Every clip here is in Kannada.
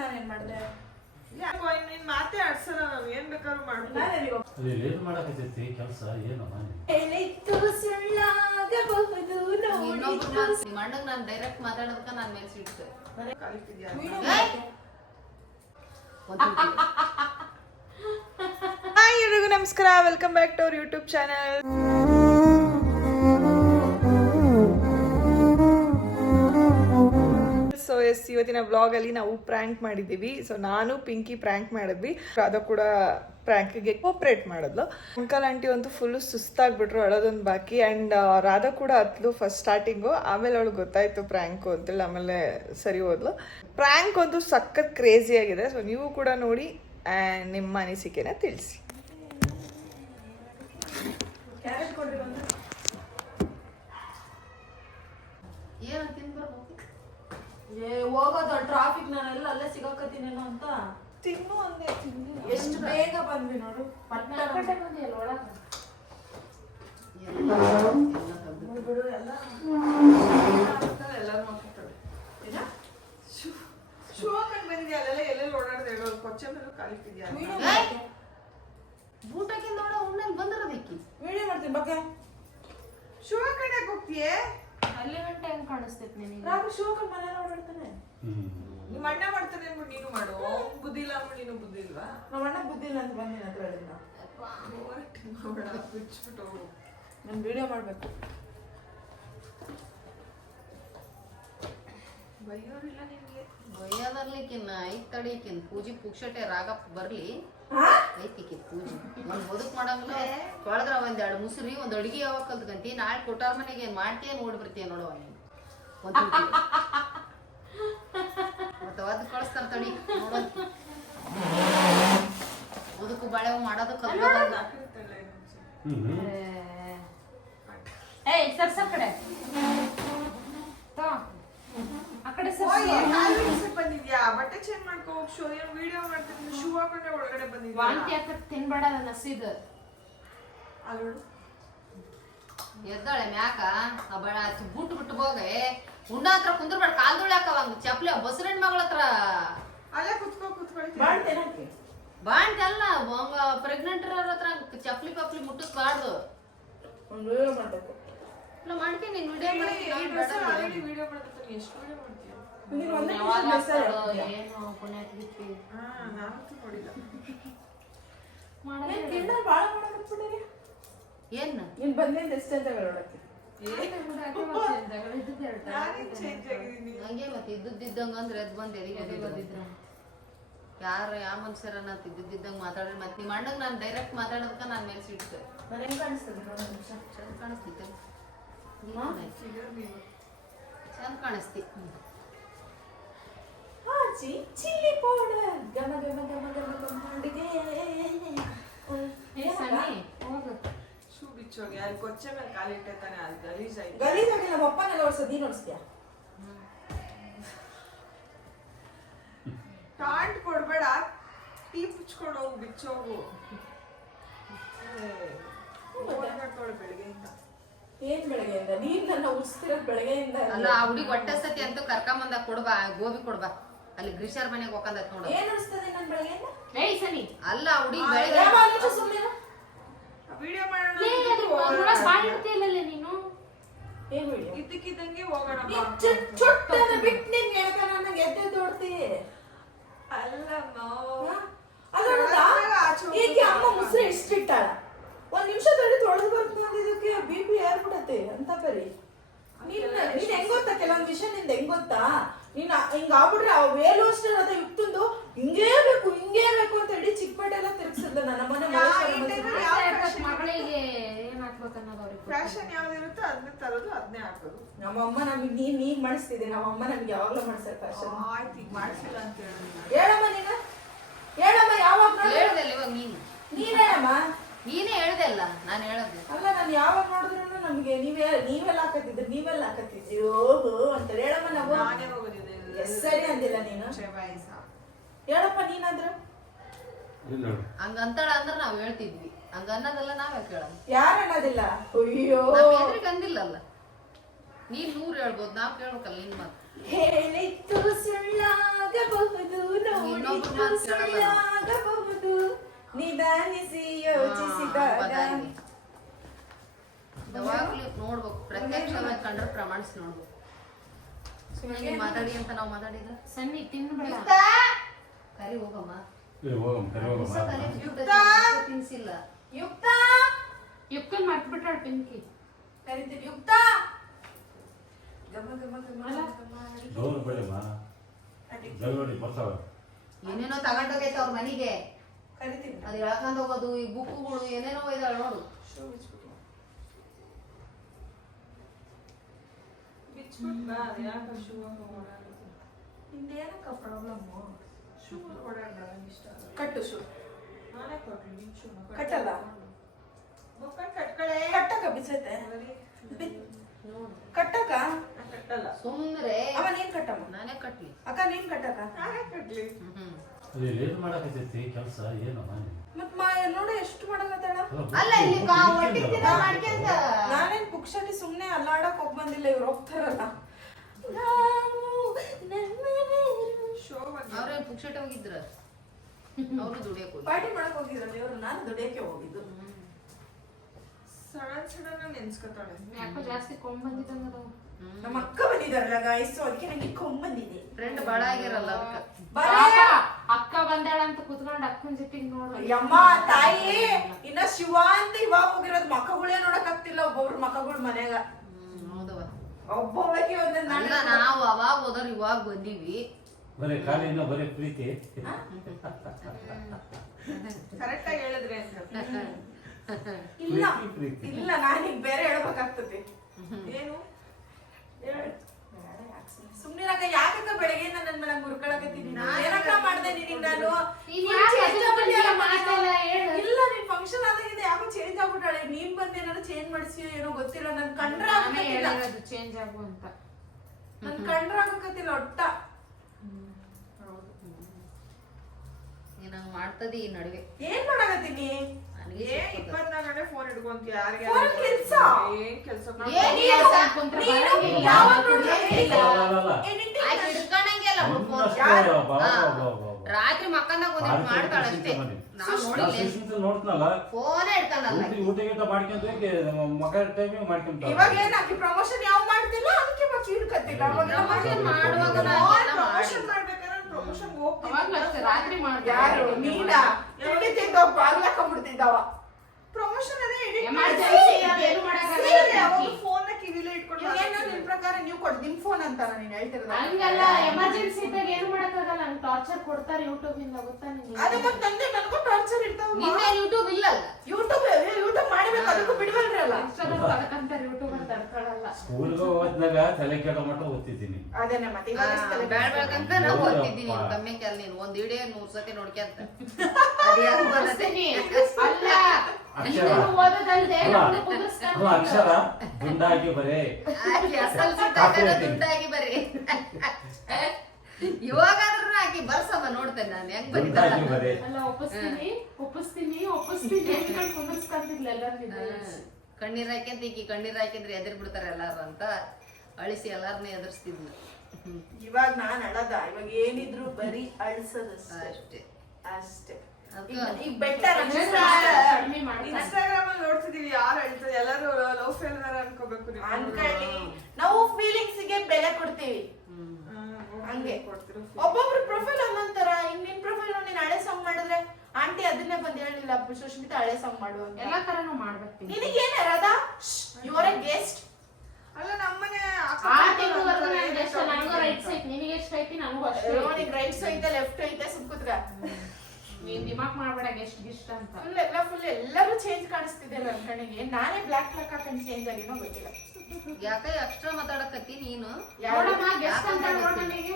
ನಾನೇನ್ ಮಾಡಿದೆ? ನೀನ್ ಮಾತೇ ಆಡ್ಸಲ್ಲ, ನಾವ್ ಏನ್ ಬೇಕಾದ್ರೂ ಮಾಡ್ಬೋದು. ಏನ್ ಮಾಡಕತ್ತೈತಿ ಕೆಲಸ ಏನು ನಿಮ್ಮ ಅಣ್ಣಗ್ ನಾನು ಡೈರೆಕ್ಟ್ ಮಾತಾಡೋದಕ್ಕ ನಾನು ಮೇಲೆ ಸಿಡ್ತೆ. ಹಾಯ್ ಎಲ್ರಿಗೂ ನಮಸ್ಕಾರ, welcome back to our YouTube channel. So yes, ಇವತ್ತಿನ ವ್ಲಾಗಲ್ಲಿ ನಾವು ಪ್ರ್ಯಾಂಕ್ ಮಾಡಿದ್ದೀವಿ. ಸೊ ನಾನು ಪಿಂಕಿ ಪ್ರ್ಯಾಂಕ್ ಮಾಡಿದ್ವಿ, ರಾಧಾ ಕೂಡ ಪ್ರ್ಯಾಂಕಿಗೆ ಕೋಪ್ರೇಟ್ ಮಾಡಿದ್ಲು. ಅಂಕಲ್ ಆಂಟಿ ಅಂತೂ ಫುಲ್ಲು ಸುಸ್ತಾಗ್ಬಿಟ್ರು, ಅಳೋದೊಂದು ಬಾಕಿ. ಆ್ಯಂಡ್ ರಾಧಾ ಕೂಡ ಹತ್ಲು ಫಸ್ಟ್ ಸ್ಟಾರ್ಟಿಂಗು, ಆಮೇಲೆ ಅವಳು ಗೊತ್ತಾಯಿತು ಪ್ರ್ಯಾಂಕು ಅಂತೇಳಿ, ಆಮೇಲೆ ಸರಿ ಹೋದ್ಲು. ಪ್ರ್ಯಾಂಕ್ ಅಂತೂ ಸಖತ್ ಕ್ರೇಜಿ ಆಗಿದೆ. ಸೊ ನೀವು ಕೂಡ ನೋಡಿ ನಿಮ್ಮ ಅನಿಸಿಕೆನ ತಿಳಿಸಿ. ಹೋಗೋದು ಟ್ರಾಫಿಕ್, ನಾನೆಲ್ಲ ಅಲ್ಲೇ ಸಿಗಾಕತ್ತೀನೇನೋ ಅಂತ. ತಿನ್ನು ಅಂದೆ, ಎಷ್ಟು ಬೇಗ ಬಂದ್ವಿ ನೋಡು. ಶೂ ಹಾಕೊಂಡು ಬಂದಿದ್ಯಾ, ಅಲ್ಲೆಲ್ಲ ಎಲ್ಲೆಲ್ಲಿ ಓಡಾಡ್ದೆ ಹೇಳೋದು, ಕೊಚ್ಚೆ ಮೇಲೆ ಕಾಲಿಟ್ಟಿದ್ಯಾ. ಬೂಟ್ ಹಾಕಿಂದ ನೋಡ ಉಣ್ಣಲ್ಲಿ ಬಂದಿರೋದಕ್ಕಿ ವಿಡಿಯೋ ಮಾಡ್ತೀನಿ ಬಗ್ಗೆ. ಶೂ ಹಾಕೊಂಡೆ ಹೋಗ್ತೀಯೇ, ಅಲ್ಲಿ ಗಂಟೆ ಹೆಂಗ್ ಕಾಣಿಸ್ತೈತಿ ನಿನಗೆ? ರಾತ್ರಿ ಶೂ ಹಾಕೊಂಡು ಮನೇಲಿ ಓಡಾಡ್ತಾನೆ. ನಿಮ್ಮ ಅಣ್ಣ ಮಾಡ್ತಾನೆ ಅಂದ್ಬಿಟ್ಟು ನೀನು ಮಾಡು. ಬುದ್ಧಿ ಇಲ್ಲ ಅಂದ್ಬಿಟ್ಟು ನೀನು ಬುದ್ಧಿ ಇಲ್ವಾ? ನಮ್ಮ ಅಣ್ಣ ಬುದ್ಧಿ ಇಲ್ಲ ಅಂತ ಬಂದಿನ ಹತ್ರ ಹೇಳಿದ್ನ. ಬಿಚ್ಬಿಟ್ಟು ಹೋಗು, ನಾನು ವಿಡಿಯೋ ಮಾಡ್ಬೇಕು. ಬೈಯೋರಿಲ್ಲ ನಿನ್ಗೆ. ಬಯ್ಯದರ್ಲಿಕ್ಕಿನ್ನ ಐತ್ ತಡಿಕಿನ್ ಪೂಜಿ ಪುಕ್ಷಟೆ ರಾಗಪ್ಪ ಬರ್ಲಿ ಐತಿಕಿ ಪೂಜಿ ಒಂದ್ ಬದುಕ್ ಮಾಡಂಗಿಲ್ಲ. ತೊಳೆದ್ರ ಒಂದೆರಡು ಮುಸುರಿ ಒಂದ್ ಅಡಿಗೆ ಯಾವಾಗ ಕಲ್ತ್ಕಂತಿ, ನಾಳೆ ಕೊಟ್ಟಾರ ಮನೆಗೆ ಏನ್ ಮಾಡ್ತೀಯ ನೋಡಿ ಬರ್ತೀಯ ನೋಡುವ ಮತ್ತೆ ಒದ್ ಕಳಿಸ್ತಾರ ತಡಿ ನೋಡೋದ್ ಬದುಕು ಬಾಳೆ ಮಾಡೋದು ಕಲ್ತ್ಕೊಂಡ. ಕಡೆ ಆ ಕಡೆ ಬಂದಿದ್ಯಾ, ಬಟ್ಟೆ ಚೇಂಜ್ ಮಾಡ್ಕೋ, ವಿಡಿಯೋ ಮಾಡ್ತೀನಿ, ಶೂ ಹಾಕೊಂಡೆ ಒಳಗಡೆ ಬಂದಿದ್ಯಾ. ವಾಂತಿ ಹಾಕಕ್ ತಿನ್ಬೇಡ ನಸಿದ್ ಎದ್ದಾಳೆ ಮ್ಯಾಕ ಬೂಟ್ ಬಿಟ್ಟು ಹೋಗೆ ಉಂಡ ಹತ್ರ ಕುಂದ್ರಬೇಡ, ಕಾಲ್ ದುಳಿ ಹಾಕವಂಗ ಚಪ್ಲಿ ಬಸರಣ್ಣ ಮಗಳ ಹತ್ರ ಅಲ್ಲೇ ಕುತ್ಕೊಳ್ತೀನಿ. ಬಾಂಡ್ ಅಲ್ಲ ಪ್ರೆಗ್ನೆಂಟ್ ಇರೋರ ಹತ್ರ ಚಪ್ಲಿ ಪಪ್ಲಿ ಮುಟ್ಟಿಸ್ಬಾರ್ದು. ಒಂದು ವಿಡಿಯೋ ಮಾಡ್ಬೇಕು. ಇಲ್ಲ ಮಾಡ್ತೀನಿ, ನೀನ್ ವಿಡಿಯೋ ಆಲ್ರೆಡಿ ವಿಡಿಯೋ ಮಾಡ್ತೀನಿ. ಎಷ್ಟು ವಿಡಿಯೋ ಮಾಡ್ತೀಯ? ಏನು ಪುಣ್ಯಾತ್ಗಿತ್ತಿ ನಾನಂತೂ ನೋಡಿಲ್ಲ. ಏನ್ ನೀನ್ ಬಂದಿಂದ ಎಷ್ಟಂತ ಹೇಳೋಡಕ್ಕೆ ಹಂಗೆ ಮತ್ತೆ ಇದ್ದಿದ್ದಂಗ ಅಂದ್ರೆ ಎದ್ ಬಂದ್ ಎದಿಗೆ ಬಂದಿದ್ರ ಯಾರ ಯಾವ ಮನುಷ್ಯರನ್ನ ಇದ್ದಿದ್ದಂಗ ಮಾತಾಡ್ರಿ. ಮತ್ತೆ ನಿಮ್ಮ ಅಣ್ಣಗ್ ನಾನು ಡೈರೆಕ್ಟ್ ಮಾತಾಡೋದಕ್ಕ ನಾನು ಮೇಲೆ ಸಿಡ್ತೆ. ಚಂದ ಕಾಣಿಸ್ತಿತ್ತು, ಚಂದ ಕಾಣಿಸ್ತಿ. ಚಿಲ್ಲಿ ಪೌಡರ್ ಗಮ ಗಮ ಗಮ ಗಮ ಗಮ ಅಡುಗೆ. ಶೂ ಬಿಚ್ಚೋಗಿ ಅಲ್ಲಿ ಕೊಚ್ಚೆ ಮೇಲೆ ಕಾಲಿಟ್ಟೆ ತಾನೆ, ಅದು ಗಲೀಜಾಯ್ತು. ಗಲೀಜಾಗಿ ನಮ್ಮ ಅಪ್ಪನೆಲ್ಲ ಓಡಿಸೋದು ನೀನು ಓಡಿಸ್ತೀಯ. ಟಾಂಟ್ ಕೊಡ್ಬೇಡ, ಟೀ ಪುಚ್ಕೊಂಡು ಹೋಗು, ಬಿಚ್ಚೋಗು. ಬೆಳಗ್ಗೆಯಿಂದ ಏನ್ ಬೆಳಗ್ಗೆಯಿಂದ? ನೀನ್ ನನ್ನ ಉಡ್ಸ್ತಿರೋದ್ ಬೆಳಗ್ಗೆಯಿಂದ ಅಲ್ಲ. ಆ ಹುಡುಗಿ ಹೊಟ್ಟೆ ಸತಿ ಅಂತ ಕರ್ಕೊಂಬಂದಾಗ ಕೊಡ್ಬಾ, ಗೋಬಿ ಕೊಡ್ಬಾ, ಅಲ್ಲಿ ಗ್ರೀಷರ್ ಮನೆಗೆ ಹೋಗಂದ ನೋಡ. ಏನ್ ಉಡ್ಸ್ತದೆ ನನ್ ಬೆಳಗ್ಗೆಯಿಂದ? ಅಲ್ಲ ಆ ಹುಡುಗಿ ಬೆಳಗ್ಗೆ ವಿಡಿಯೋ ಮಾಡೋಣ ನೀನು ಏನ್ ವಿಡಿಯೋ? ಇದ್ದಕ್ಕಿದ್ದಂಗೆ ಹೋಗೋಣ. ಚುಟ್ಟನ ಬಿಟ್ಟು ನಿನ್ ಹೇಳ್ತಾನ ನನಗೆ ಎದ್ದೆ ತೋಡ್ತಿ. ಈಗ ಅಮ್ಮ ಮುಸ್ರೆ ಇಷ್ಟಿಟ್ಟಾಳ, ಒಂದ್ ನಿಮಿಷ ತಡಿ ತೊಳೆದು ಬರ್ತೀನಿ, ಇದಕ್ಕೆ BP ಏರ್ಬಿಡತ್ತೆ ಅಂತ ಬರೀ. ನೀನ್ ಹೆಂಗ್ ಗೊತ್ತಾ ಕೆಲವೊಂದ್ ವಿಷಯ ನಿಂದ ಹೆಂಗ್ ಗೊತ್ತಾ? ನೀನ್ ಹಿಂಗ ಆಗ್ಬಿಟ್ರೆ ಆ ವೇಲು ಅಷ್ಟೇ ಅದ ಇತ್ತಂದು ಹಿಂಗೇ ಬೇಕು ಅಂತ ಇಡೀ ಚಿಕ್ಕಪೇಟೆ ಎಲ್ಲ ತಿರ್ಗಿಸಿದ್ಲ. ನನ್ನ ಮನೆ ಮಗಳಿಗೆ ಏನ್ ಹಾಕ್ಬೇಕನ್ನೋದು ಅವ್ರಿಗೆ ಫ್ಯಾಷನ್ ಯಾವ್ದಿರುತ್ತೋ ಅದನ್ನ ತರೋದು, ಅದನ್ನೇ ಹಾಕೋದು. ನಮ್ಮಮ್ಮ ನಮಗೆ ನೀನ್ ಮಾಡಿಸ್ತಿದ್ದೆ, ನಮ್ಮಮ್ಮ ನಮ್ಗೆ ಯಾವಾಗ್ಲೂ ಮಾಡ್ಸಕ್ ಫ್ಯಾಷನ್. ಆಯ್ತು, ಈಗ ಮಾಡಿಸಿಲ್ಲ ಅಂತ ಹೇಳಮ್ಮ ಹೇಳಮ್ಮ ಯಾವಾಗ ಹೇಳ್ದಲ್ಲ ಇವಾಗ ನೀನ್ ಹೇಳಮ್ಮ. ನೀನೇ ಹೇಳ್ದೆ ಅಲ್ಲ, ನಾನು ಹೇಳೋದು ಅಲ್ಲ. ನಾನು ಯಾವಾಗ ನೋಡಿದ್ರು ನಮ್ಗೆ ನೀವೆಲ್ಲ ಹಾಕತ್ತಿದ್ರಿ ಓಹೋ ಅಂತ. ಹೇಳಮ್ಮ ನಾವು ನಾನೇ ಹೋಗೋದಿದೆ. ಸರಿ ಅಂದಿಲ್ಲ ನೀನು. ಹೇಳಪ್ಪ ನೀನಾದ್ರು. ಹಂಗ ಅಂತಾಳ ಅಂದ್ರೆ ನಾವ್ ಹೇಳ್ತಿದ್ವಿ, ಹಂಗ ಅನ್ನೋದಲ್ಲ ನಾವೇ ಕೇಳೋದು. ಯಾರು ಅನ್ನೋದಿಲ್ಲ. ಅಯ್ಯೋ ಅಂದಿಲ್ಲಲ್ಲ. ನೀನ್ 100 ಹೇಳ್ಬೋದು, ನಾವ್ ಕೇಳ್ಬೇಕಲ್ಲ ನಿನ್ ಮಾತು. ಹೇಳಿದ್ದು ಸುಳ್ಳಾಗಬಹುದು, ಇನ್ನೊಬ್ರ ನೋಡಿದ್ದು ಮಾತು ಕೇಳಲ್ಲ. ಸುಳ್ಳಾಗಬಹುದು, ನಿಧಾನಿಸಿ ಯೋಚಿಸಿದಾಗ. ಯಾವಾಗ್ಲೂ ನೋಡ್ಬೇಕು, ಪ್ರತ್ಯಕ್ಷವಾಗಿ ಕಂಡ್ರೆ ಪ್ರಮಾಣಿಸಿ ನೋಡ್ಬೇಕು. ಸುಮ್ಮನೆ ಮಾತಾಡಿ ಅಂತ ನಾವು ಮಾತಾಡಿದ್ರ ಸನ್ನಿ ತಿನ್ಬೇಡ. ಕರಿ ಹೋಗಮ್ಮ, ಹೋಗಮ್ಮ ಕರಿ ಹೊಸ ಹೋಗಮ್ಮ. ತಲೆ ಬಿಟ್ಟು ತಿನ್ಸಿಲ್ಲ. ಯುಕ್ತ ಯುಕ್ಕನ್ ಮಾಡ್ಬಿಟ್ಟಾಳ ಪಿಂಕಿ. ಕರಿತೀನಿ. ಯುಕ್ತ ಗಮ ಗಮ ಗಮ ಗಮ ಅಡಿ. ಡೋರ್ ಬೇಡಮ್ಮ, ಜಲ್ವಡಿ ಬರ್ತಾವ. ಏನೇನೋ ತಗೊಂಡೋಗೈತೆ ಅವ್ರ ಮನೆಗೆ, ಕರಿತೀನಿ. ಅದು ಎಳ್ಕೊಂಡ್ ಹೋಗೋದು, ಈ ಬುಕ್ಕುಗಳು ಏನೇನೋ ಇದಾವೆ ನೋಡು. ಶೂ ಬಿಚ್ಬಿಟ್ಟು. ನಿಂದೇನಕ್ಕ ಪ್ರಾಬ್ಲಮ್ಮು? ಕಟ್ಟು ಶೂ. ಕಟ್ಟಲ್ಲ ಕಟ್ಟಕ ಬಿಸೈತೆ ಕಟ್ಟಕ ಸುಮ್ರೆ ಅವ ನೀನ್ ಕಟ್ಟಮ್ಮ. ನಾನೇ ಕಟ್ಲಿ. ಅಕ್ಕ ನೀನ್ ಕಟ್ಟಕ. ಅಲ್ಲಿ ಏನ್ ಮಾಡಕತ್ತೈತಿ ಕೆಲಸ ಏನು? ಮತ್ ನೋಡು ಎಷ್ಟು ಮಾಡಕತ್ತಾಳ. ಅಲ್ಲ ಇಲ್ಲಿ ಒಟ್ಟಿಗೆ ದಿನ ಮಾಡ್ಕೊಂತ ನಾನೇನ್ ಪುಕ್ಷಟಿ ಸುಮ್ನೆ ಅಲ್ಲಾಡಕ್ ಹೋಗ್ ಬಂದಿಲ್ಲ, ಇವ್ರು ಹೋಗ್ತಾರಲ್ಲ. ಅವ್ರೇನ್ ಪುಕ್ಷಟ ಹೋಗಿದ್ರ, ಅವರು ದುಡಿಯಕ್ ಹೋಗಿ ಪಾರ್ಟಿ ಮಾಡಕ್ ಹೋಗಿದ್ರಲ್ಲ ಇವ್ರು, ನಾನು ದುಡಿಯಕ್ಕೆ ಹೋಗಿದ್ದು. ಯಾಕೋ ಜಾಸ್ತಿ ಕೊಂಡ್ ಬಂದಿದ್ದಂಗ. ನಮ್ಮ ಅಕ್ಕ ಬಂದಿದಾರಲ್ಲ ಗಾಯ್ಸು, ಅದಕ್ಕೆ ನಂಗೆ ಕೊಂಬ್ ಬಂದಿದೆ. ಫ್ರೆಂಡ್ ಬಾಳ ಆಗಿರಲ್ಲ ಅದಕ್ಕ. ಅಕ್ಕ ಬಂದಾಳ ಅಂತ ಕುತ್ಕೊಂಡ್ ಅಕ್ಕನ್ ಜೊತೆಗ್ ನೋಡು. ಯಮ್ಮ ತಾಯಿ, ಇನ್ನ ಶಿವ ಅಂತ ಇವಾಗ ಹೋಗಿರೋದು, ಮಕ್ಕಗಳೇ ನೋಡಕ್ ಆಗ್ತಿಲ್ಲ ಒಬ್ಬೊಬ್ರು ಮಕ್ಕಗಳು ಮನ್ಯಾಗ. ಹೌದವ, ಒಬ್ಬೊಬ್ಬಕ್ಕೆ ಒಂದೊಂದ್ ಅಲ್ಲ ನಾವು ಅವಾಗ ಹೋದವ್ರು ಇವಾಗ ಬಂದೀವಿ. ಬರೀ ಕಾಲಿನ ಬರೀ ಪ್ರೀತಿ. ಕರೆಕ್ಟ್ ಆಗಿ ಹೇಳಿದ್ರೆ ಇಲ್ಲ ಪ್ರೀತಿ. ಇಲ್ಲ, ನಾನೀಗ ಬೇರೆ ಹೇಳ್ಬೇಕಾಗ್ತದೆ. ಏನು ಸುಮ್ನಿರಾಗ ಯಾಕಕ್ಕ ಬೆಳಗ್ಗೆ ನನ್ನ ಮೇಲೆ ಗುರ್ಕೊಳಕತ್ತೀನಿ? ಏನಕ್ಕ ಮಾಡ್ದೆ ನಿನಗೆ ನಾನು? ನೀನ್ Full ಯಾಕೆ change ಆಗ್ಬಿಟ್ಯಾಳ ಮಾತೆಲ್ಲ ಹೇಳು. ಇಲ್ಲ, ನೀನ್ ಫಂಕ್ಷನ್ ಆದಾಗಿಂದ ಯಾಕೋ ಚೇಂಜ್ ಆಗ್ಬಿಟ್ಟಾಳೆ. ನೀನ್ ಬಂದು ಏನಾದ್ರು ಚೇಂಜ್ ಮಾಡಿಸಿಯೋ ಏನೋ ಗೊತ್ತಿಲ್ಲ. ನನ್ ಕಂಡ್ರೆ ನಾನೇ ಆಗಕತ್ತಿಲ್ಲ. ಹೇಳಿರೋದು ಚೇಂಜ್ ಆಗು ಅಂತ. ನನ್ ಕಂಡ್ರೆ ಆಗಕತ್ತಿಲ್ಲ ಒಟ್ಟ. ನೀನ್ ಹಂಗ್ ಮಾಡ್ತದಿ ಈ ನಡುವೆ. ಏನ್ ಮಾಡಕತ್ತೀನಿ? ನನಗೆ ಏನ್ 24 ಗಂಟೆ ಫೋನ್ ಹಿಡ್ಕೊಂತ ಯಾರಿಗೆ ಫೋನ್ ಕೆಲ್ಸ. ಏನ್ ಕೆಲ್ಸ ಏನ್ ನೀನು- ಕೆಲ್ಸ ಕುಂತ್ರೆ ನೀನು ಬರಂಗಿಲ್ಲ. ಯಾವಾಗ ನೋಡಿದ್ರು ಅಲ್ಲ, ಅಲ್ಲ, ಅಲ್ಲ. ಏ, ನಿನ್ ಆಯ್ತು ಹಿಡ್ಕೊಂಡಂಗೆಲ್ಲ ಅವ್ಳು ಫೋನ್. ಒಂದಷ್ಟು ಬಾ, ಬಾ, ಬಾ, ಬಾ. ರಾತ್ರಿ ಮಕ್ಕಂದಾಗ ಒಂದಿಟ್ಟು ಮಾಡ್ತಾಳೆ ಅಷ್ಟೇ. ನಾವ್ ನೋಡಿಲ್ಲ, ನೋಡ್ತನಲ್ಲ, ಫೋನೇ ಹಿಡ್ಕಲ್ಲ. ಊಟ ಗೀಟ ಮಾಡ್ಕೊಂತ ಮಗ ಟೈಮಿಗೆ ಮಾಡ್ಕೊಂತ. ಇವಾಗ ಏನ್ ಆಕಿ ಪ್ರಮೋಷನ್ ಯಾವ ಮಾಡ್ತಿಲ್ಲ, ಅದಕ್ಕೆ ಮತ್ತೆ ಹಿಡ್ಕತ್ತಿಲ್ಲ. ಅವಾಗೆಲ್ಲ Promotion ಮಾಡುವಾಗ ಮಾಡ್ತಿದ್ಲು. ನಾನು ಅದೆಲ್ಲ ಪ್ರಮೋಷನ್ ಮಾಡಿಲ್ಲ. ಮಾಡ್ಬೇಕಾದ್ರೆ ಪ್ರಮೋಷನ್ ಅವಾಗ್ಲೂ ಅಷ್ಟೇ ರಾತ್ರಿ ಮಾಡ್ದೆ. ಯಾರು ನೀನಾ? ತಿಂಡಿ ತಿಂದವ್ ಬಾಗ್ಲಾಕೊಂಡ್ಬಿಡ್ತಿದ್ದವ. ಪ್ರಮೋಷನ್ ಅದೇ Emergency ಅದೇನು ಮಾಡಕ್ಕಾಗಲ್ಲ. ಫೋನ್ ಕಿವಿಲೇ ಇಟ್ಕೊಂಡು ಏನು ನಿನ್ ಪ್ರಕಾರ ನೀವು ಕೊಡ್ ನಿಮ್ ಫೋನ್ ಅಂತಾನ ನೀನ್ ಹೇಳ್ತಿರೋದು? ಹಂಗಲ್ಲ, ಎಮರ್ಜೆನ್ಸಿ ಇದ್ದಾಗ ಏನು ಮಾಡಕ್ಕಾಗಲ್ಲ. ನಂಗೆ ಟಾರ್ಚರ್ ಕೊಡ್ತಾರೆ ಯೂಟ್ಯೂಬ್ ಇಂದ, ಗೊತ್ತಾ ನಿಂಗೆ? ಅದು ಮತ್ತೆ ತಂದೆ ನನಗೂ ಟಾರ್ಚರ್ ಇರ್ತಾವ. ನಿನ್ನೆ ಯೂಟ್ಯೂಬ್ ಇಲ್ಲಲ್ಲ. ಯೂಟ್ಯೂಬ್ ಮಾಡ್ಬೇಕು, ಅದಕ್ಕೂ ಬಿಡ್ವಲ್ರಲ್ಲ. ಎಷ್ಟೊಂದು ತಡ್ಕಂತಾರೆ ಯೂಟ್ಯೂಬ್ ಅಂತ ತಡ್ಕೊಳಲ್ಲ. ಸ್ಕೂಲ್ಗೆ ಹೋದ್ನಾಗ ತಲೆ ಕೆಡ ಮಟ್ಟ ಓದ್ತಿದ್ದೀನಿ. ಅದೇನೆ ಮತ್ತೆ ಇವಾಗ ಇಷ್ಟೆಲ್ಲ ಬೆಳ್ಬೇಕಂತ ನಾವು ಓದ್ತಿದ್ದೀನಿ. ಕಮ್ಮಿ ಕೆಲ್ ನೀನು ಒಂದ್ ವಿಡಿಯೋ 100 ಸತಿ ನೋಡ್ಕ್ಯಾಂತ ಅದ್ ಯಾಕ್ ಬರುತ್ತೆ? ಅಲ್ಲ, ಅಕ್ಷರ ನೀನು ಓದೋದಲ್ದೆ ಅಲ್ಲ, ನಮ್ಗೆ ಕುಂದ್ರಿಸ್ಕೊಂಡು ಅಲ್ಲ, ಅಕ್ಷರ ದುಂಡಾಗಿ ಬರೇ ಆಕಿ SLC ತನಕ ದುಡ್ಡಾಗಿ ಬರೀ. ಇವಾಗಾದ್ರೂ ಆಕಿ ಬರ್ಸಮ್ಮ, ನೋಡ್ತೇನೆ ನಾನು ಹೆಂಗ್ ಬರೀತಾಳ. ದುಂಡಾಗಿ ಬರೇ. ಅಲ್ಲ, ಒಪ್ಪಿಸ್ತೀನಿ ಅಂದ್ಕೊಂಡು ಕುಂದ್ರಿಸ್ಕೊಂತಿದ್ಲ ಎಲ್ಲರೂ. ಕಣ್ಣೀರ್ ಹಾಕ್ಯಂತ ಈಕಿ ಕಣ್ಣೀರ್ ಹಾಕಿದ್ರೆ ಎದುರು ಬಿಡ್ತಾರೆ ಎಲ್ಲಾರು ಅಂತ ಅಳಿಸಿ ಎಲ್ಲಾರನ್ನೇ ಎದುರಿಸ್ತಿದ್ಲು. ಇವಾಗ ನಾನ್ ಅಳದ, ಇವಾಗ ಏನಿದ್ರು ಬರೀ ಅಳ್ಸೋದಷ್ಟೇ ಅಷ್ಟೇ. ಅಷ್ಟೇ. ಅದಕ್ಕೆ ಈಗ ಬೆಟರ್ ಕಡಿಮೆ ಮಾಡ್ತಾರೆ. ಇನ್ಸ್ಟಾಗ್ರಾಮ್ ಅಲ್ಲಿ ನೋಡ್ತಿದೀವಿ ಯಾರು ಹೇಳ್ತಾರೆ, ಎಲ್ಲರೂ ಲವ್ ಫೇಲ್ಯೂರ್ ಅನ್ಕೋಬೇಕು ನೀವು. ಅನ್ಕೊಳ್ಳಿ, ನಾವು ಫೀಲಿಂಗ್ಸ್ ಗೆ ಬೆಲೆ ಕೊಡ್ತೀವಿ. ಹಂಗೆ ಒಬ್ಬೊಬ್ರು ಪ್ರೊಫೈಲ್ ಒಂದೊಂದರ. ಈಗ ನಿನ್ ಪ್ರೊಫೈಲ್ ನೀನ್ ಹಳೆ ಸಾಂಗ್ ಮಾಡಿದ್ರೆ ಆಂಟಿ ಅದನ್ನೇ ಬಂದ್ ಹೇಳಿಲ್ಲ, ಸುಷ್ಮಿತಾ ಹಳೆ ಸಾಂಗ್ ಮಾಡು ಅಂತ. ಎಲ್ಲಾ ತರನು ಮಾಡ್ಬೇಕು. ನಿನಗೇನ ರಾಧಾ, ಯುವರ್ ಎ ಗೆಸ್ಟ್. ಅಲ್ಲ ನಮ್ಮನೆ ಆ ತಿಂಗಳವರೆಗೂ ನನಗೆ ಎಷ್ಟು, ನನಗೂ ರೈಟ್ಸ್ ಐತಿ, ನಿನಗೆ ಎಷ್ಟು ಐತಿ, ನನಗೂ ಅಷ್ಟೇ ಐತಿ. ನಿನ್ ರೈಟ್ಸ್ ಐತೆ ಲೆಫ್ಟ್ ಐತೆ, ಸುಮ್ಕುತ್ರ. ನೀನ್ ದಿಮಾಕ್ ಮಾಡ್ಬೇಡ ಗೆಸ್ಟ್ ಗಿಸ್ಟ್ ಅಂತ. ಫುಲ್ ಎಲ್ಲರೂ ಚೇಂಜ್ ಕಾಣಿಸ್ತಿದೆ ನನ್ನ ಕಣ್ಣಿಗೆ. ನಾನೇ ಬ್ಲಾಕ್ ಬ್ಲಾಕ್ ಹಾಕೊಂಡು ಚೇಂಜ್ ಆಗಿನೋ ಗೊತ್ತಿಲ್ಲ. ಯಾಕೆ ಎಕ್ಸ್ಟ್ರಾ ಮಾತಾಡಕತ್ತಿ ನೀನು? ನೋಡಮ್ಮ ಗೆಸ್ಟ್ ಅಂತ ನೋಡ ನನಗೆ.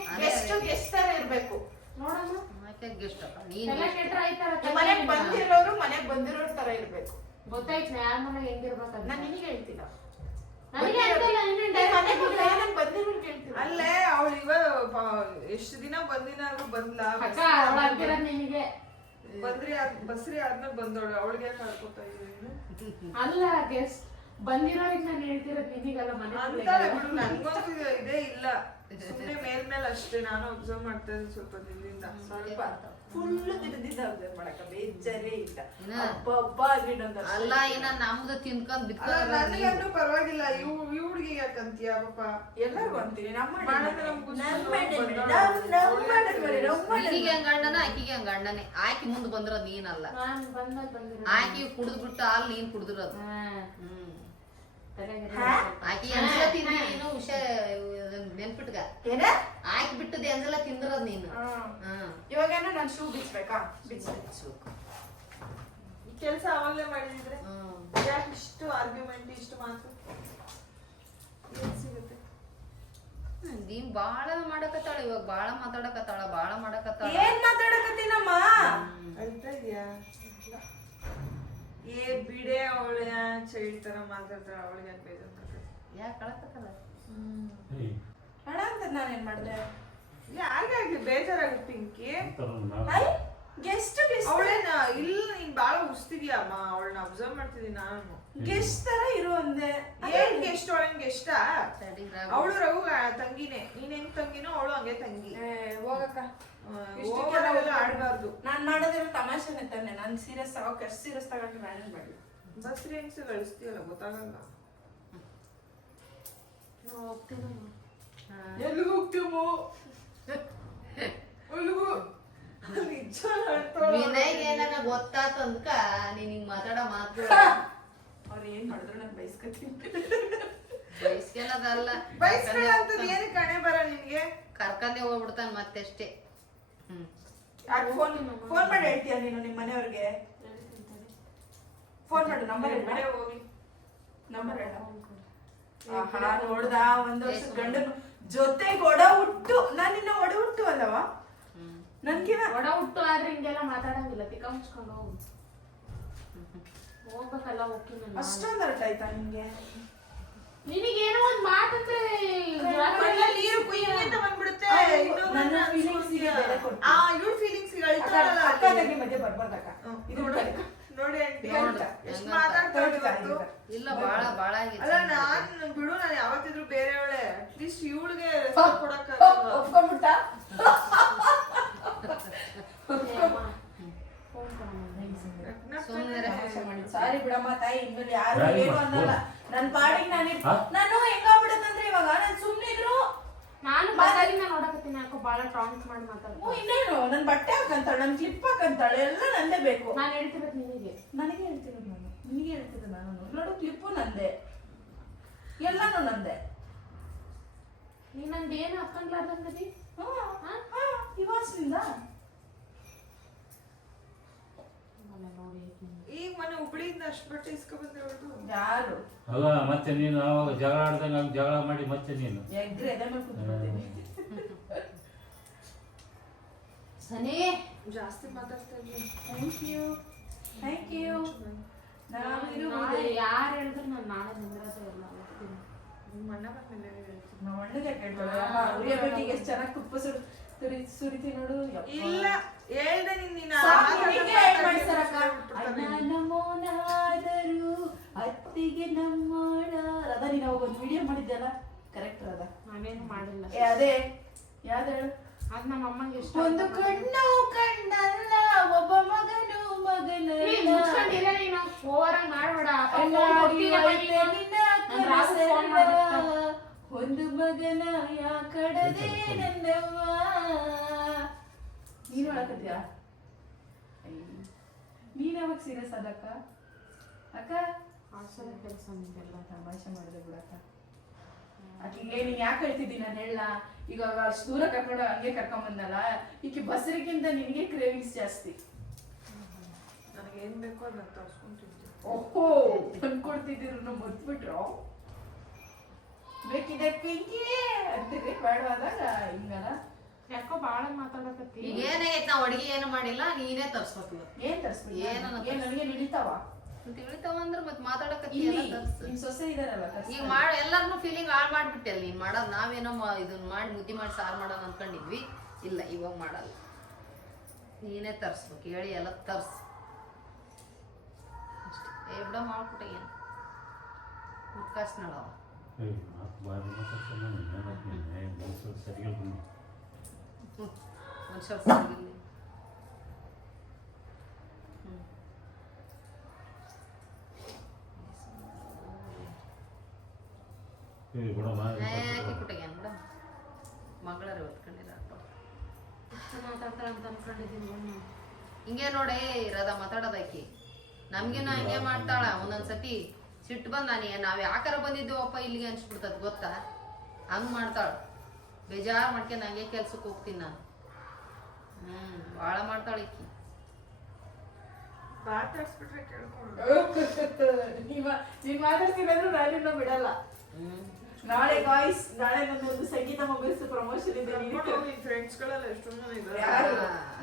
ಗೆಸ್ಟ್ ತರ ಇರ್ಬೇಕು. ನೋಡಮ್ಮ ಯಾಕೆ ಗೆಸ್ಟ್ ಅಪ್ಪ ನೀನು? ಎಲ್ಲ ಕೆಟ್ರ ಆಯ್ತಾರ. ಮನೆಗ್ ಬಂದಿರೋರು ಮನೆಗ್ ಬಂದಿರೋರ್ ತರ ಇರ್ಬೇಕು. ಗೊತ್ತಾಯ್ತು ಯಾರ ಮನೆಗೆ ಹೆಂಗಿರ್ಬೇಕು. ನಾನ್ ನಿನಗೆ ಹೇಳ್ತಿಲ್ಲ, ನನಗೆ ಅಂತಿಲ್ಲ, ನೀನು ಮನೆಗ್ ಬಂದಿರೋರು ಕೇಳ್ತಿಲ್ಲ. ಅಲ್ಲೇ ಅವಳು ಇವಾಗ ಎಷ್ಟು ದಿನ ಬಂದಿನಾದ್ರು ಬಂದ್ಲ, ಅಕ್ಕ ಅವಳು ಅಂತಿರೋದು ನಿನಗೆ. ಬಸ್ರಿ ಆದ್ಮೇಲೆ ಬಂದವಳು, ಅವಳಿಗೆ ಕಳ್ಕೊತಾ ಇದ್ದೀನಿ. ಅಲ್ಲ ಗೆಸ್ಟ್ ಬಂದಿರೋರಿಗೆ ನಾನು ಹೇಳ್ತಿರೋದು ನಿನಗಲ್ಲ ಅಂತಾರೆ ಮನೆ ಬಿಡು, ನನ್ಗಂತೂ ಇದೇ ಇಲ್ಲ. ಸುಮ್ನೆ ಮೇಲ್ ಅಷ್ಟೇ ನಾನು ಅಬ್ಸರ್ವ್ ಮಾಡ್ತಾ ಇದ್ದೀನಿ ಸ್ವಲ್ಪ ದಿನದಿಂದ. ಸ್ವಲ್ಪ ಫುಲ್ ದಿನದಿಂದ ಅಬ್ಸರ್ವ್ ಮಾಡಕ ಬೇಜಾರೇ ಇಲ್ಲ. ಇನ್ನ ಹಬ್ಬ ಆಗಿಡೋದು ಅಲ್ಲ ಇನ್ನ ನಮ್ದು ತಿನ್ಕೊಂಡ್ ಅಲ್ಲ, ನನಗಂತೂ ಪರವಾಗಿಲ್ಲ. ಈ ಹುಡುಗಿಗೆ ಯಾಕಂತೀಯ ಪಾಪ? ಎಲ್ಲರಿಗೂ ಅಂತೀನಿ ನಮ್ಮ ಮಾಡಿದ್ರೆ ನಮ್ಗೂ ಈಕಿಗೆ ಹಂಗ ಗಂಡನ ಆಕಿಗೆ ಹಂಗ ಗಂಡನೆ. ಆಕಿ ಮುಂದ್ ಬಂದಿರೋದ್ ನೀನಲ್ಲ, ನಾನು ಬಂದಿರೋದು ಆಕಿ ಕುಡಿದ್ಬಿಟ್ಟು ಹಾಲ್ ನೀನ್ ಕುಡಿದಿರೋದು. ಹ್ಮ್ ಆಕಿ ಹಾ? ಎಂಜಲ ತಿಂದಿ ನೀನು ಹುಷಾರ್ ನೆನ್ಪಿಟ್ಗ. ಏನ ಆಕಿ ಬಿಟ್ಟದ ಎಂಜಲ ತಿಂದಿರೋದ್ ನೀನು. ಇವಾಗೇನೋ ನಾನು ಶೂ ಬಿಚ್ಬೇಕಾ? ಬಿಚ್ಚು ಈ ಕೆಲಸ ಅವಾಗ್ಲೇ ಮಾಡಿದ್ರೆ ಯಾಕೆ ಇಷ್ಟು ಆರ್ಗ್ಯುಮೆಂಟ್, ಇಷ್ಟು ಮಾತು ಏನ್ ಸಿಗುತ್ತೆ? ನೀನ್ ಬಾಳ ಮಾಡಕತ್ತಾಳ ಇವಾಗ, ಬಾಳ ಮಾತಾಡಕತ್ತಾಳ, ಬಾಳ ಮಾಡಕತ್ತಾಳ. ಏನ್ ಮಾತಾಡಕತ್ತೀನಮ್ಮ? ಅಳ್ತಾ ಇದೆಯಾ? ಏ ಬಿಡೆ, ಅವಳ ಚೈಲ್ಡ್ ತರ ಮಾತಾಡ್ತಾಳ. ಅವಳಿಗೆ ಬೇಜಾರ್ ಮಾಡ್ತಾರೆ. ಯಾಕೆ ಅಳಕತ್ತಲ್ಲ? ಏಯ್, ಹಣ ಅಂತ ನಾನೇನ್ ಮಾಡ್ದೆ? ಯಾರಿಗಾಗ್ಲಿ ಬೇಜಾರಾಗುತ್ತೆ ಪಿಂಕಿ. ಗೆಸ್ಟ್ ಅವಳೇನ ಇಲ್ಲ, ನೀನ್ ಬಾಳ ಉಸ್ತಿದ್ಯಮ್ಮ. ಅವಳನ್ನ ಅಬ್ಸರ್ವ್ ಮಾಡ್ತಿದೀನಿ ನಾನು. ಗೆಸ್ಟ್ ತರ ಇರು ಅಂದೆ. ಏನ್ ಗೆಸ್ಟ್? ಅವಳೇನ್ ಗೆಸ್ಟಾ? ಸರಿ, ರಾಘು. ಅವಳು ರಘು ತಂಗಿನೇ. ನೀನ್ ಹೆಂಗ್ ತಂಗಿನೋ ಅವಳು ಹಂಗೆ ತಂಗಿ. ಹೋಗಕ್ಕ. ಹೋಗೋದೆಲ್ಲ ಆಡ್ಬಾರ್ದು. ನಾನ್ ಮಾಡೋದಿರೋ ತಮಾಷೆನೆ ತಾನೆ. ನಾನ್ ಸೀರಿಯಸ್ ತಗೋಕೆ ಎಷ್ಟು ಸೀರಿಯಸ್ ತಗೊಂಡು ಮ್ಯಾನೇಜ್ ಮಾಡಿ. ಬಸ್ ರೇಂಗ್ಸ್ ಗಳಿಸ್ತೀಯಲ್ಲ, ಗೊತ್ತಾಗಲ್ಲ. ಎಲ್ಲಿಗೂ ಹೋಗ್ತೀವೋ ಎಲ್ಲಿಗೂ ನಿಜ ವಿನಯ್ಗೆ ಏನಾರ ಗೊತ್ತಾತು ಅಂದ್ಕ ನೀನ್ ಹಿಂಗ್ ಮಾತಾಡೋ ಮಾತು ಅವ್ರು ಏನ್ ಮಾಡಿದ್ರು ನಾನು ಬೈಸ್ಕೊತೀನಿ. ಬಯಸ್ಕೆಲ್ಲದಲ್ಲ, ಬೈಸ್ಕೊಳ್ಳೋಂಥದ್ದು ಏನು ಕಣೆ ಬರ ನಿನ್ಗೆ? ಕರ್ಕಂದೆ ಹೋಗ್ಬಿಡ್ತಾನ ಮತ್ತೆಷ್ಟೇ. ಯಾಕೆ ಫೋನ್ ಮಾಡಿ ಹೇಳ್ತೀಯ ನೀನು ನಿಮ್ಮ ಮನೆಯವ್ರಿಗೆ? ಫೋನ್ ಮಾಡು, ನಂಬರ್ ಬಿಡೆ ಹೋಗ್ಲಿ. ನಂಬರ್ ಹೇಳ. ನೋಡ್ದ ಒಂದ್ ವರ್ಷ ಗಂಡನ ಜೊತೆಗೆ ಒಡ ಹುಟ್ಟು. ನಾನು ನಿನ್ನ ಒಡ ಹುಟ್ಟು ಅಲ್ಲವಾ? ನನ್ಗಿನ ಒಡ ಹುಟ್ಟು ಆದ್ರೆ ಹಿಂಗೆಲ್ಲ ಮಾತಾಡಂಗಿಲ್ಲ. ತಿಕ್ಕ ಮುಚ್ಕೊಂಡು ಹೋಗು. ಹೋಗ್ಬೇಕಲ್ಲ ಹೋಗ್ತೀನಿ ನಾನು. ಅಷ್ಟೊಂದು ಅರ್ಥ ಆಯ್ತಾ ನಿನ್ಗೆ? ನಿನಗೇನೋ ಒಂದ್ ಮಾತಂದ್ರೆ ಕಣ್ಣಲ್ಲಿ ನೀರು ಕುಯ್ಯಿಂದ ಬಂದ್ಬಿಡುತ್ತೆ. ನನ್ನ feelings ಗೆ ಬೆಲೆ ಕೊಡ್ತೀನಿ. ಇವ್ರ ಫೀಲಿಂಗ್ಸ್ ಅಕ್ಕ ತಂಗಿ ಮಧ್ಯೆ ಬರ್ಬಾರ್ದಕ್ಕ. ಇದು ನೋಡಿ ಆಂಟಿ ಹೇಳ್ತಾ. ಎಷ್ಟು ಮಾತಾಡ್ತಾಳೆ ಇವತ್ತು. ಇಲ್ಲ ಬಾಳ ಬಾಳ ಅಲ್ಲ ನಾನ್ ಬಿಡು, ನಾನು ಯಾವತ್ತಿದ್ರು ಬೇರೆಯವಳೆ. ಅಟ್ಲೀಸ್ಟ್ ಇವಳಿಗೆ ಕೊಡಕ್ಕ ಒಪ್ಕೊಂಡ್ಬಿಟ್ಟ. ಸಾರಿ ಬಿಡಮ್ಮ ತಾಯಿ, ಇನ್ಮೇಲೆ ಯಾರು ಏನು ಅನ್ನಲ್ಲ. ನನ್ ಪಾಡಿಗೆ ನಾನು ಹೆಂಗಾಗ್ಬಿಡತ್ತಂದ್ರೆ ಇವಾಗ ನಾನು ಸುಮ್ನೆ ಇದ್ರು ನಾನು ಬದಲಿನ ನೋಡಕತ್ತೀನಿ. ಯಾಕೋ ಬಾಳ ಟಾಂಟ್ ಮಾಡಿ ಮಾತಾಡ್ತೀನಿ. ಇನ್ನೇನು ನನ್ ಬಟ್ಟೆ ಹಾಕಂತಾಳೆ, ನನ್ ಕ್ಲಿಪ್ ಹಾಕಂತಾಳೆ, ಎಲ್ಲ ನಂದೇ ಬೇಕು. ನಾನು ಹೇಳ್ತಿರೋದು ನಿನಗೆ. ನನಗೆ ಹೇಳ್ತಿರೋದು ನಾನು, ನಿನಗೆ ಹೇಳ್ತಿರೋದು ನಾನು. ನೋಡು ಕ್ಲಿಪ್ಪು ನಂದೆ, ಎಲ್ಲಾನು ನಂದೆ. ನೀನ್ ನಂದು ಏನು ಹಾಕೊಂಡ್ಲಾರ್ದಂಗದಿ? ಇವಾಸ್ನಿಂದ ಈಗ ಮೊನ್ನೆ ಹುಬ್ಳಿಯಿಂದ ಅಷ್ಟು ಬಟ್ಟೆ ಇಸ್ಕೊಬಂದ್ರೆ ಅವ್ರದ್ದು ಯಾರು ಅಲ್ಲ ಮತ್ತೆ ನೀನು ಅವಾಗ ಜಗಳ ಆಡ್ದಂಗ ಜಗಳ ಮಾಡಿ ಮತ್ತೆ ನೀನು ಎಗ್ರೆ ಎದೆ ಮೇಲೆ ಕೂತ್ಕೊಳ್ತೀನಿ. ಸನಿ ಜಾಸ್ತಿ ಮಾತಾಡ್ತಾ ಇದ್ದೀನಿ. Thank you. ಯಾರು ಹೇಳಿದ್ರು ನಾನು ನಾಳೆ ನಿಂದಿರೋದೇ ಇಲ್ಲ. ಹೋಗ್ತೀನಿ. ನಿಮ್ಮ ಅಣ್ಣ ಬಂದ್ಮೇಲೆ ಹೇಳ್ತೀನಿ. ನಮ್ಮ ಅಣ್ಣಗೆ ಕೇಳ್ತಾಳೆ ಉರಿಯಬೇಕಿಗೆ ಎಷ್ಟು ಚೆನ್ನಾಗಿ ತುಪ್ಪ ಸುರಿತಿ ನೋಡು. ಇಲ್ಲ ಹೇಳ್ದೆ ನೀನ್ ನಮೋನಾದರೂ ಅತ್ತಿಗೆ ನಮ್ಮೋಣ. ಅದ ನೀನು ಅವಾಗ ಒಂದು ವಿಡಿಯೋ ಮಾಡಿದ್ದೆಲ್ಲ ಕರೆಕ್ಟ್ ಅದ? ನಾನೇನು ಮಾಡಿಲ್ಲ. ಅದೇ ಯಾವ್ದು ಹೇಳು? ಅದ್ ನಮ್ಮ ಅಮ್ಮಂಗೆ ಇಷ್ಟ. ಒಂದು ಕಣ್ಣು ಕಣ್ಣಲ್ಲ, ಒಬ್ಬ ಮಗನು ಮಗನಲ್ಲ. ಮುಚ್ಕೊಂಡಿರ ನೀನು ಓವರ್ ಮಾಡ್ಬೇಡ. ಒಂದು ಮಗನ ಯಾ ಕಡದೆ ನನ್ನವ್ವ. ನೀನ್ ಮಾಡಕತ್ತೀಯ? ನೀನ್ ಯಾವಾಗ ಸೀರಿಯಸ್ ಅದಕ್ಕ? ಅಕ್ಕ ಕೆಲಸ ನಿಂಗೆಲ್ಲ ತಮಾಷೆ ಮಾಡಿದೆ ಬಿಡಕ್ಕ. ಆಕಿಗೆ ನೀನ್ ಯಾಕೆ ಹೇಳ್ತಿದ್ದೀನಿ ನಾನು ಹೇಳ? ಈಗ ಅಷ್ಟು ದೂರ ಕರ್ಕೊಂಡು ಹಂಗೆ ಕರ್ಕೊಂಬಂದಲ್ಲ, ಈಕೆ ಬಸರಿಗಿಂತ ನಿನಗೆ ಕ್ರೇವಿಂಗ್ಸ್ ಜಾಸ್ತಿ. ನನಗೆ ಏನ್ ಬೇಕೋ ಅದನ್ನ ತರ್ಸ್ಕೊಂತಿದ್ದೆ. ಓಹೋ ತಂದ್ಕೊಡ್ತಿದ್ದೀರು ಮರ್ತ್ಬಿಟ್ರು. ಬೇಕಿದೆ ಪಿಂಕಿ ಅಂತೀರಿ ಬೇಡವಾದಾಗ ಹಿಂಗಲ್ಲ. ಯಾಕೋ ಬಾಳ ಮಾತಾಡಕತ್ತಿ. ಈಗ ಏನಾಗೈತೆ ನಾವು ಅಡಿಗೆ ಏನು ಮಾಡಿಲ್ಲ, ನೀನೇ ತರ್ಸ್ಬೇಕು. ಏನ್ ತರ್ಸ್ಬೇಕು? ಏನ್ ನನಗೆ ನಿಡಿತಾವ ತಿಳಿತಾವ ಅಂದ್ರೆ ಮತ್ತೆ ಮಾತಾಡಕತ್ತಿ ಇಲ್ಲಿ ಎಲ್ಲ ತರ್ಸು. ನಿಮ್ ಸೊಸೆ ಇದಾರಲ್ಲ ಈಗ ಮಾಡಿ ಎಲ್ಲಾರನು ಫೀಲಿಂಗ್ ಹಾಳು ಮಾಡ್ಬಿಟ್ಟೆ ಅಲ್ಲಿ. ನೀನ್ ಮಾಡೋದು ನಾವೇನೋ ಇದನ್ನ ಮಾಡಿ ಮುದ್ದಿ ಮಾಡಿ ಸಾರು ಮಾಡೋಣ ಅನ್ಕೊಂಡಿದ್ವಿ. ಇಲ್ಲ ಇವಾಗ ಮಾಡಲ್ಲ, ನೀನೇ ತರ್ಸ್ಬೇಕು. ಹೇಳಿ ಎಲ್ಲ ತರ್ಸು ಅಷ್ಟೇ. ಬಿಡ ಮಾಡ್ಬಿಟ್ಟೆ ಏನು ಉಟ್ಕಾಸ್ನಳವ ಏಯ್ ಮಾತು ಬಾರಿ ಮಾತಾಡ್ತಾನೆ ನಾನು ಏನಾಗ್ತೀನಿ ಮನುಷ್ಯರು ಸರಿಗಳು ಬನ್ನಿ ಮನುಷ್ಯರು ಸರಿಗಿಲ್ಲ ಏಯ್ ಬಿಡಮ್ಮ ಯಾಕೆ ಕುಟಗೇನು ಬಿಡ ಮಂಗಳಾರ ಹೊತ್ಕೊಂಡಿರ ಮಾತಾಡ್ತಾಳ ಅಂತ ಅನ್ಕೊಂಡಿದ್ದೀನಿ. ಹಿಂಗೆ ನೋಡೇ ಇರೋದ ಮಾತಾಡೋದಾಕಿ ನಮ್ಗಿನ ಹಂಗೆ ಮಾಡ್ತಾಳ ಒಂದೊಂದ್ಸತಿ ಸಿಟ್ಟು ಬಂದ್ ನಾವ್ ಯಾಕಾರ ಬಂದಿದ್ದೇವಪ್ಪ ಇಲ್ಲಿಗೆ ಅನ್ಸ್ಬಿಡ್ತದ ಗೊತ್ತಾ ಹಂಗ್ ಮಾಡ್ತಾಳ ಬೇಜಾರ್ ಮಾಡ್ಕೊಂಡು ಹಂಗೆ ಕೆಲ್ಸಕ್ಕೆ ಹೋಗ್ತೀನಿ ನಾನು ಭಾಳ ಮಾಡ್ತಾಳ ಈಕಿ ಮಾತಾಡ್ಸ್ಬಿಟ್ರೆ ಕೇಳ್ಕೊಂಡು ನೀನ್ ಮಾತಾಡ್ತಿರೋದ್ರು ನಾನಿನ್ನ ಬಿಡಲ್ಲ. ನಾಳೆ ಗಾಯ್ಸ್, ನಾಳೆ ನನ್ನೊಂದು ಸಂಗೀತ ಮೊಬೈಲ್ಸ್ ಪ್ರಮೋಷನ್ ಇದೆ. ಫ್ರೆಂಡ್ಸ್ಗಳೆಲ್ಲ ಎಷ್ಟೊಂದು ಜನ ಇದ್ದಾರೆ. ಯಾರು?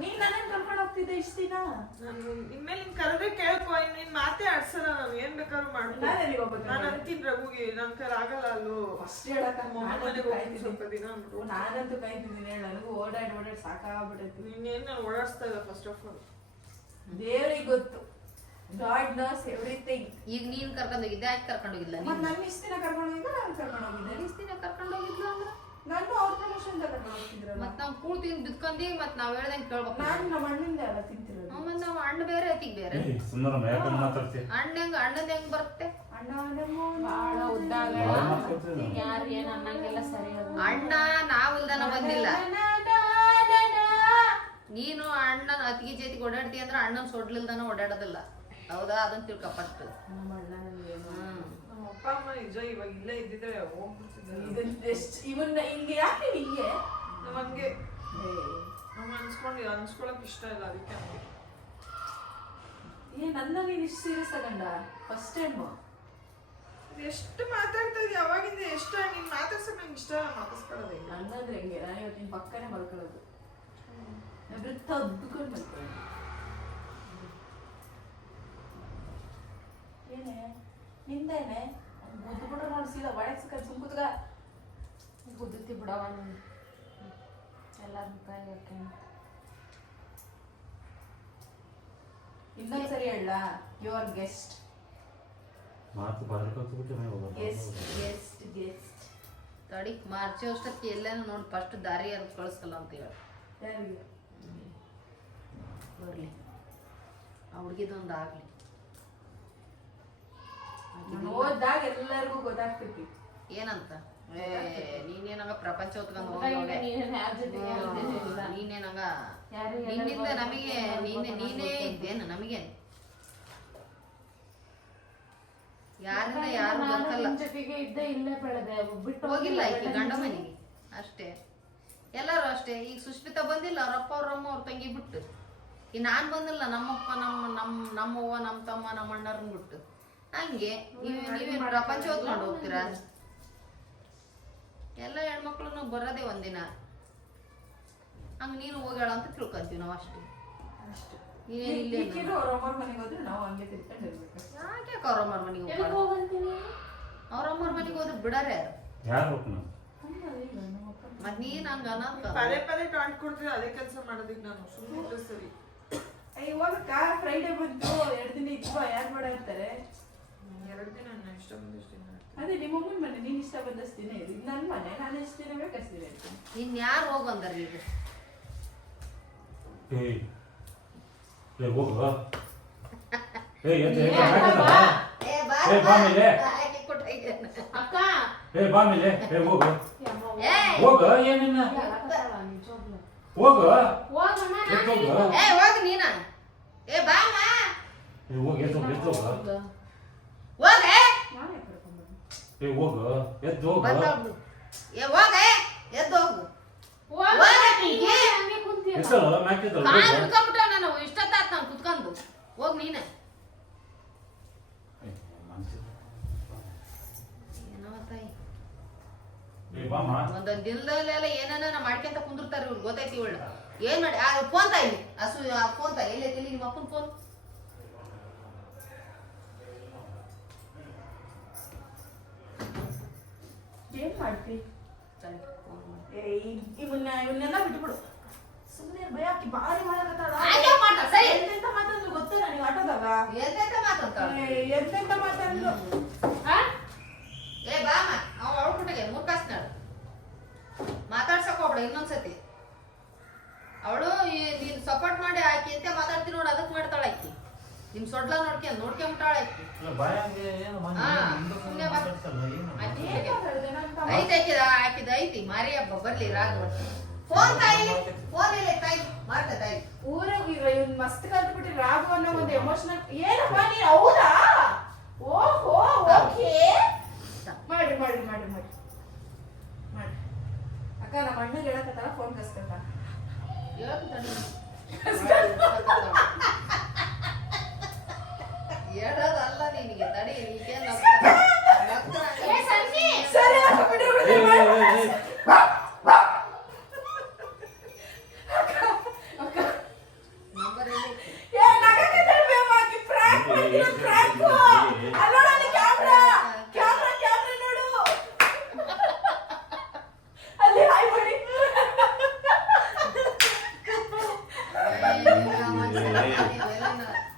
ನೀನ್ ನನ್ನ ಕರ್ಕೊಂಡು ಹೋಗ್ತಿದ್ದೆ ಇಷ್ಟ ದಿನ. ನಾನು ಇನ್ಮೇಲೆ ನಿನ್ ಕರೆದ್ರೆ ಕೇಳ್ಕೊ, ನಿನ್ ಮಾತೇ ಆಡ್ಸಲ್ಲ. ನಾನು ಏನ್ ಬೇಕಾದ್ರೂ ಮಾಡ್ತೀನಿ. ನಾನು ಎಲ್ಲಿಗೆ ಹೋಗ್ಬೇಕು? ನಾನು ಅಂತೀನಿ ರಘುಗೆ ನನ್ ಕೈಲಿ ಆಗಲ್ಲ ಅಲ್ಲೂ ಅಷ್ಟೇ ಹೇಳಕ್ಕ ಮನೆಗೆ ಹೋಗಿ ಸ್ವಲ್ಪ ದಿನ ಅಂದ್ರು. ನಾನಂತೂ ಕಾಯ್ತಿದ್ದೀನಿ ಹೇಳ. ನನಗೂ ಓಡಾಡಿ ಸಾಕಾಗ್ಬಿಟ್ಟೈತಿ. ನೀನೇನ್ ನಾನು ಓಡಾಡಿಸ್ತಾ ಇಲ್ಲ. ಫಸ್ಟ್ ಆಫ್ ಆಲ್ ದೇವ್ರಿಗೆ ಗೊತ್ತು. God knows everything. ಈಗ ನೀನ್ ಕರ್ಕೊಂಡೋಗಿದ್ದೆ ಯಾಕೆ ಕರ್ಕೊಂಡೋಗಿಲ್ಲ ಮತ್ ನನ್ನ ಇಷ್ಟ ದಿನ ಕರ್ಕೊಂಡು ಹೋಗಿದ್ದೆ, ನಾನು ಕರ್ಕೊಂಡು ಹೋಗಿದ್ದೆ. ಇಷ್ಟ ದಿನ ಕರ್ಕೊಂಡೋಗಿದ್ಲ ಅಂದ್ರೆ ನಾನು ಅವ್ರ ಪ್ರಮೋಷನ್ ಕರ್ಕೊಂಡು ಹೋಗ್ತಿದ್ರಲ್ಲ. ಮತ್ ನಾವ್ ಕೂಳ್ ತಿಂದು ಬಿದ್ಕೊಂಡಿ ಮತ್ ನಾವ್ ಹೇಳ್ದಂಗೆ ಕೇಳ್ಬೇಕು ನಾನು ನಮ್ಮ ಅಣ್ಣಂದೆ ಅಲ್ಲ ತಿಂತಿರೋದು. ಮತ್ ನಾವ್ ಅಣ್ಣ ಬೇರೆ ಅತಿಗ್ ಬೇರೆ ಏಯ್ ಸುಮ್ಮನೆ ಯಾಕಂದ್ರೆ ಮಾತಾಡ್ತೀಯ ಅಣ್ಣಂದ್ ಹೆಂಗ್ ಬರುತ್ತೆ ಅಣ್ಣ ಬಾಳ ಉದ್ದಾಗ ಭಾಳ ಮಾತಾಡ್ತೀಯ ಯಾರು ಏನ್ ಅನ್ನಂಗೆಲ್ಲ ಸರಿ ಅದು. ಅಣ್ಣ ನಾವುಲ್ದನ ಬಂದಿಲ್ಲ ನೀನು ಅಣ್ಣನ ಅತಿಗೆ ಜೊತೆಗೆ ಓಡಾಡ್ತಿ ಅಂದ್ರೆ ಅಣ್ಣನ್ ಸೊಡ್ಲಿಲ್ದನ ಓಡಾಡೋದಿಲ್ಲ ಹೌದಾ ಅದನ್ನ ತಿಳ್ಕೊಪಟ್ಟು ನಮ್ಮ ಅಣ್ಣ ನನ್ಗೆ ಏನು ನಮ್ಮ ಅಪ್ಪ ಅಮ್ಮ ನಿಜ ಇವಾಗ ಇಲ್ಲೇ ಇದ್ದಿದ್ರೆ ಹೋಗ್ಬಿಡ್ತಿದ್ದಾರೆ. ಇವನ್ನ ಹಿಂಗೆ ಯಾಕೆ ಹಿಂಗೆ ನಾವ್ ಹಂಗೆ ನಾವು ಅನ್ಸ್ಕೊಳಕ್ ಇಷ್ಟ ಇಲ್ಲ. ಅದಕ್ಕೆ ಹಂಗೆ ನನ್ನ ನೀನ್ ಇಷ್ಟು ಸೀರಿಯಸ್ ತಗೊಂಡ ಫಸ್ಟ್ ಟೈಮ್. ಎಷ್ಟು ಮಾತಾಡ್ತಾ ಇದೀಯ ಅವಾಗಿಂದ. ಎಷ್ಟು ನೀನ್ ಮಾತಾಡ್ಸಕ್ ನಂಗೆ ಇಷ್ಟ ಇಲ್ಲ. ಮಾತಾಡ್ಸ್ಕೊಳ್ಳೋದೇ ಇಲ್ಲ. ಹಂಗಂದ್ರೆ ಹೆಂಗೆ? ನಾನು ಇವತ್ತು ನಿನ್ ಪಕ್ಕನೇ ಮಲ್ಕೊಳ್ಳೋದು. ವೃತ್ತ ಹದ್ದುಕೊಂಡು ಮಲ್ಕೊಳ್ಳೋದು. ಏನೇ ನಿಂದೇನೆ ಬುದ್ಧು ಬಿಟ್ರೆ ನೋಡಿ ಸೀದಾ ಒಳಗೆ ಸುಮ್ಕುತ್ಗ ಗುದ್ದುತ್ತಿ ಬಿಡವ ನೀನು ಎಲ್ಲಾರ ಕೈ ಹಾಕೊಂಡು. ಇನ್ನೊಂದ್ಸರಿ ಹೇಳ. ಯುವರ್ ಗೆಸ್ಟ್ ಮಾತು ಬಾರಿ ಕಲ್ತ್ಬಿಟ್ಟು ಗೆಸ್ಟ್ ತಡಿ ಮಾರ್ಚಿ ಅಷ್ಟಕ್ಕೆ ಎಲ್ಲೇನೋ ನೋಡಿ ಫಸ್ಟ್ ದಾರಿ ಅದು ಕಳಿಸ್ಕಲ್ಲ ಅಂತ ಹೇಳಿ ಯಾರಿಗೆ ಬರ್ಲಿ ಆ ಹುಡ್ಗಿದೊಂದು ಆಗ್ಲಿ ಓದ್ದಾಗ ಎಲ್ಲರಿಗೂ ಗೊತ್ತಾಗ್ತೈತಿ ಏನಂತ ನೀನೇನಂಗ ಪ್ರಪಂಚ ಹೊತ್ಕೊಂಡು ಗೊತ್ತಾಗಿಲ್ಲ ನೀನೇನ್ ಯಾರ್ ಜೊತೆಗೆ ಇರ್ತಿರ್ಲಿಲ್ಲ. ನೀನೇನಂಗ ಯಾರು ನಿನ್ನಿಂದ ನಮಗೆ ನೀನೇ ಇದ್ದೇನು ನಮಗೆ ಯಾರಿಂದ ಯಾರು ನಾನು ಗೊತ್ತಲ್ಲ ನಿನ್ ಜೊತೆಗೆ ಇದ್ದೆ ಇಲ್ಲೇ ಬೆಳೆದೆ ಬಿಟ್ಟು ಹೋಗಿಲ್ಲ ಈಕೆ ಗಂಡ ಮನೆಗೆ ಅಷ್ಟೇ ಎಲ್ಲರೂ ಅಷ್ಟೇ. ಈಗ ಸುಷ್ಮಿತಾ ಬಂದಿಲ್ಲ ಅವ್ರಪ್ಪ ಅವ್ರಮ್ಮ ಅವ್ರ ತಂಗಿ ಬಿಟ್ಟು ಈಗ ನಾನ್ ಬಂದಿಲ್ಲ ನಮ್ಮಪ್ಪ ನಮ್ಮವ್ವ ನಮ್ಮ ತಮ್ಮ ನಮ್ಮ ಅಣ್ಣರನ್ನ ಬಿಟ್ಟು ಹಂಗೆ ನೀವೇನು ಪ್ರಪಂಚ ಹೊತ್ಕೊಂಡು ಹೋಗ್ತೀರಾ? ಎಲ್ಲ ಹೆಣ್ಮಕ್ಳು ಬರೋದೇ ಒಂದಿನ ಹಂಗ ನೀನು ಹೋಗ್ಯಾಳ ಅಂತ ತಿಳ್ಕೊಂತೀವಿ ನಾವು ಅಷ್ಟೇ. ನೀನೇನು ಇಲ್ಲೇ ಅವ್ರಮ್ಮರ ಮನೆಗೆ ಹೋದ್ರೆ ನಾವು ಹಂಗೆ ತಿಳ್ಕೊಂಡಿರ್ಬೇಕು. ಯಾಕೆ ಅವ್ರಮ್ಮರ ಮನೆಗೆ ಎಲ್ಲಿಗೆ ಹೋಗ್ಬಾರ್ದು? ಹೋಗಂತೀನಿ ಅವ್ರಮ್ಮರ ಮನೆಗೆ ಹೋದ್ರೆ ಬಿಡಾರೆ ಯಾರು ಹೋಗ್ನ ಮತ್ ನೀನ್ ಹಂಗ ಅನ್ನೋದು ಪದೇ ಪದೇ ಟಾಂಟ್ ಕೊಡ್ತಿದ್ದೆ. ಅದೇ ಕೆಲಸ ಮಾಡೋದಿಕ್ ನಾನು ಸುಮ್ಮನೆ ಸರಿ. ಇವಾಗ ಫ್ರೈಡೆ ಬಂತು 2 ದಿನ ಇದ್ವಾ ಯಾರು ಮಾಡ ಇರ್ತಾರೆ? 2 ದಿನ ನಾನು ಇಷ್ಟ ಬಂದಷ್ಟು ದಿನ ಇರ್ತೀನಿ. ಅದೇ ನಿಮ್ಮ ಅಮ್ಮನ ಮನೆ ನೀನ್ ಇಷ್ಟ ಬಂದಷ್ಟು ದಿನ ಇರು. ನನ್ನ ಮನೆ ನಾನು ಎಷ್ಟು ದಿನ ಬೇಕು ಅಷ್ಟು ದಿನ ಇರ್ತೀನಿ. ಇನ್ ಯಾರು ಹೋಗಂದಾರ ಈಗ ಏಯ್ ಏ ಹೋಗು ಏಯ್ ಎತ್ತ ಏ ಬಾ ಮೇಲೆ ಅಕ್ಕ ಏ ಬಾ ಮೇಲೆ ಏ ಹೋಗು ಏ ಹೋಗು ಏನಿನ್ನ ನಿಜವಾಗ್ಲು ಹೋಗು ಹೋಗಣ್ಣ ಎತ್ತು ಹೋಗು ಏ ಹೋಗ್ ನೀನ ಏ ಬಾ ಅಮ್ಮ ಏ ಹೋಗು ಎತ್ತು ಹೋಗು ಹೋಗೆ ನಾನೇ ಕರ್ಕೊಂಡ್ಬಂದು ಏ ಹೋಗು ಎದ್ದು ಹೋಗು ಬಂದವ್ರು ಏ ಹೋಗೆ ಎದ್ದು ಹೋಗು ಹಂಗೆ ಕುಂತೀಯ ಎತ್ತಲ್ಲ ಮ್ಯಾಕಿದ್ದಲ್ಲ ಕಾಲು ಹಿಡ್ಕೊಂಡ್ಬಿಟ್ಟ ನಾನು ಇಷ್ಟೊತ್ತಾತ್ ನಾನು ಕುತ್ಕೊಂಡು ಹೋಗ್ ನೀನೆ ಏನೋ ತಾಯಿ ಏ ಬಾಮ ಒಂದೊಂದ್ ದಿನದಲ್ಲೆಲ್ಲ ಏನೇನ ಮಾಡ್ಕೊಂತ ಕುಂದಿರ್ತಾರ ಇವ್ರು ಗೊತ್ತೈತಿ ಇವಳು ಏನ್ ಮಾಡಿ ಆ ಫೋನ್ ತಾಯಿ ಹಸು ಆ ಫೋನ್ ತಾಯಿ ಎಲ್ಲೈತಿ ನಿಮ್ಮ ಅಪ್ಪನ ಫೋನ್ ಏನ್ ಮಾಡ್ತಿ? ಇವನ್ನೆಲ್ಲ ಬಿಟ್ಬಿಡು. ಸುಮ್ಮನೆ ಭಯ ಹಾಕಿ ಬಾರಿ ಮಾಡಕತ್ತಾಳ. ಹಾಗೆ ಮಾಡ್ತಾ ಸರಿ ಎಂತೆಂತ ಮಾತಾಡ್ಲು ಗೊತ್ತಲ್ಲ ನೀವು ಆಟೋದಾಗ? ಎಂತೆಂತ ಮಾತಾಡ್ತಾಳ ಎಂತೆಂತ ಮಾತಾಡ್ಲು. ನೋಡು ಇನ್ನೊಂದ್ಸತಿ ಅವಳು ನೀನ್ ಸಪೋರ್ಟ್ ಮಾಡಿ ಆಕಿ ಅಂತ ಮಾತಾಡ್ತೀನಿ ನೋಡು ಅದಕ್ಕೆ ಮಾಡ್ತಾಳ ಆಕಿ ನಿಮ್ ಸೊಡ್ಲ ನೋಡ್ಕೊಂಬಿಟ್ಟಾಳ ಆಕಿ ಆಕಿದ ಐತಿ ಮಾರಿ ಹಬ್ಬ ಬರ್ಲಿ ರಾಘವ ಫೋನ್ ಇಲ್ಲ ತಾಯಿ ಮಾಡ್ತಾ ತಾಯಿ ಊರಾಗ ಇವ್ನ್ ಮಸ್ತ್ ಕಲ್ತ್ಬಿಟ್ರಿ ರಾಘವ ಅನ್ನೋ ಒಂದು ಎಮೋಷನಲ್ ಏನಪ್ಪ ನೀ ಹೌದಾ ಓಹೋ ಓಕೆ ಮಾಡಿ ಮಾಡಿ ಮಾಡಿ ಮಾಡಿ ಮಾಡಿ ಅಕ್ಕ ನಮ್ಮ ಅಣ್ಣಗೆ ಹೇಳಕತ್ತಾರ ಫೋನ್ ಕಸ್ಕತ್ತ ಹೇಳೋದಲ್ಲ ನಿನಗೆ ತಡಿ ಸರಿ ನಂಬರ್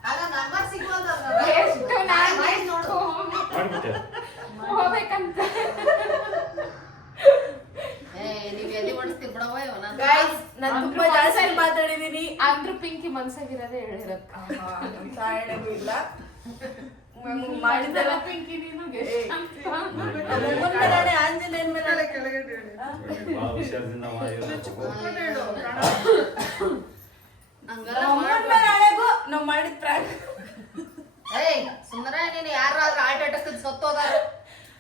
ಅಲ್ಲ ನಂಬರ್ ಸಿಗೋದಲ್ಲ ಎಷ್ಟು ನಾನು ಮಾಡ್ಬಿಟ್ಟೆ ಹೋಗ್ಬೇಕಂತ ನೀವ್ ಎದೆ ಓಡಿಸ್ತೀವಿ ಬಿಡವ ನಾನು ತುಂಬಾ ಜಾಸ್ತಿ ಮಾತಾಡಿದೀನಿ ಅಂದ್ರೂ ಪಿಂಕಿ ಮನ್ಸಾಗಿರೋದೇ ಹೇಳಿರಕ್ಕ ಸಾಯಣಗೂ ಇಲ್ಲ ಮಾಡಿದೆಲ್ಲ ಪಿಂಕಿ ನೀನು ಮುಂದೆ ಆಂಜನೇಯನ್ ಮೇಲೆ ಕೆಳಗಡೆ ಭಾಳ ಹುಷಾರದಿಂದ ಹಂಗಲ್ಲ ನಾವ್ ಮಾಡಿದ ಪ್ರಾಂಕ್ ಏಯ್ ಸುಂದರ ನೀನು ಯಾರಾದ್ರೂ ಹಾರ್ಟ್ ಅಟ್ಯಾಕ್ ಸತ್ತೋದಾರ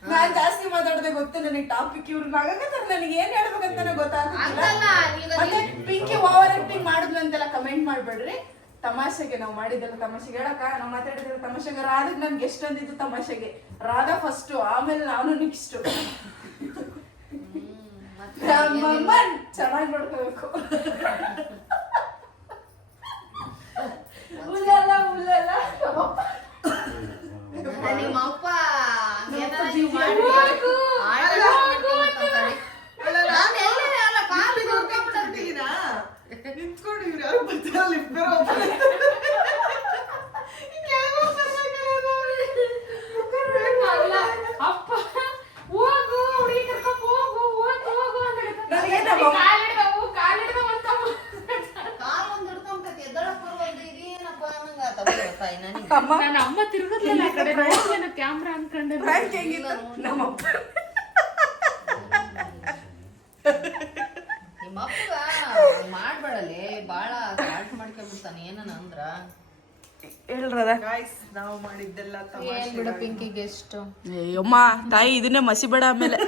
ನಾನ್ ಜಾಸ್ತಿ ಮಾತಾಡದೆ ಗೊತ್ತು ನನಗೆ ಟಾಪಿಕ್ ಇವ್ರು ನಗಕತ್ತಾರ ನನಗೆ ಏನ್ ಹೇಳ್ಬೇಕಂತಾನೆ ಗೊತ್ತಾಗ್ತಿಲ್ಲ ಹಂಗಲ್ಲ ಈಗ ಮತ್ತೆ ಪಿಂಕಿ ಓವರ್ ಆಕ್ಟಿಂಗ್ ಮಾಡಿದ್ಲು ಅಂತೆಲ್ಲ ಕಮೆಂಟ್ ಮಾಡ್ಬೇಡ್ರಿ ತಮಾಷೆಗೆ ನಾವು ಮಾಡಿದ್ದೆಲ್ಲ ತಮಾಷೆಗೆ ಹೇಳಕ್ಕ ನಾವು ಮಾತಾಡಿದ್ದೆಲ್ಲ ತಮಾಷೆಗೆ ರಾಧಗ್ ನನ್ಗೆ ಎಷ್ಟೊಂದಿದ್ದು ತಮಾಷೆಗೆ ರಾಧಾ ಫಸ್ಟ್ ಆಮೇಲೆ ನಾನು ನೆಕ್ಸ್ಟ್ ನಮ್ಮಮ್ಮ ಚೆನ್ನಾಗಿ ನೋಡ್ಕೋಬೇಕು ಉಲ್ಲಲ್ಲ ಉಲ್ಲಲ್ಲ ನಿಮ್ಮ ಅಪ್ಪ ನಿಂತ್ಕೊಂಡು ಇವ್ರು ಯಾರು ಬರ್ತಾರಲ್ಲ ಇಬ್ಬರು ಅಲ್ಲ ಅಪ್ಪ ಹೋಗು ಹುಡುಗಿ ಕರ್ಕೊಂಡ್ ಹೋಗು ಹೋಗು ಹೋಗು ಅಂತ ಕಾಲಿಡ್ದವು ಅಂತ ಕಾಲ್ ಒಂದ್ ಹಿಡ್ಕೊಂತೈತಿ ಎದ್ದಳಕ್ ಬರುವಲ್ದು ಇದೇನಪ್ಪ ಅನ್ನಂಗಾತ ತಾಯಿ ನನಗೆ ನನ್ನ ಅಮ್ಮ ತಿರುಗದ್ಲಲ್ಲ ಆ ಕಡೆ ನೋಡ್ದೇನ ಕ್ಯಾಮ್ರಾ ಅನ್ಕೊಂಡೆ ಪ್ರಾಂಕ್ ಹೆಂಗಿತ್ತು ನಮ್ಮಪ್ಪ ನಿಮ್ಮ ಅಪ್ಪಗ ಮಾಡ್ಬೇಡಲೆ ಬಾಳ ಸಾಲ್ಟ್ ಮಾಡ್ಕೊಂಡ್ಬಿಡ್ತಾನೆ ಏನನ ಅಂದ್ರ ಹೇಳ್ರದ ಗಾಯ್ಸ್ ನಾವು ಮಾಡಿದ್ದೆಲ್ಲ ಏನ್ ಬಿಡು ಪಿಂಕಿಗೆ ಎಷ್ಟು ಅಮ್ಮ ತಾಯಿ ಇದನ್ನೇ ಮಸಿಬೇಡ ಆಮೇಲೆ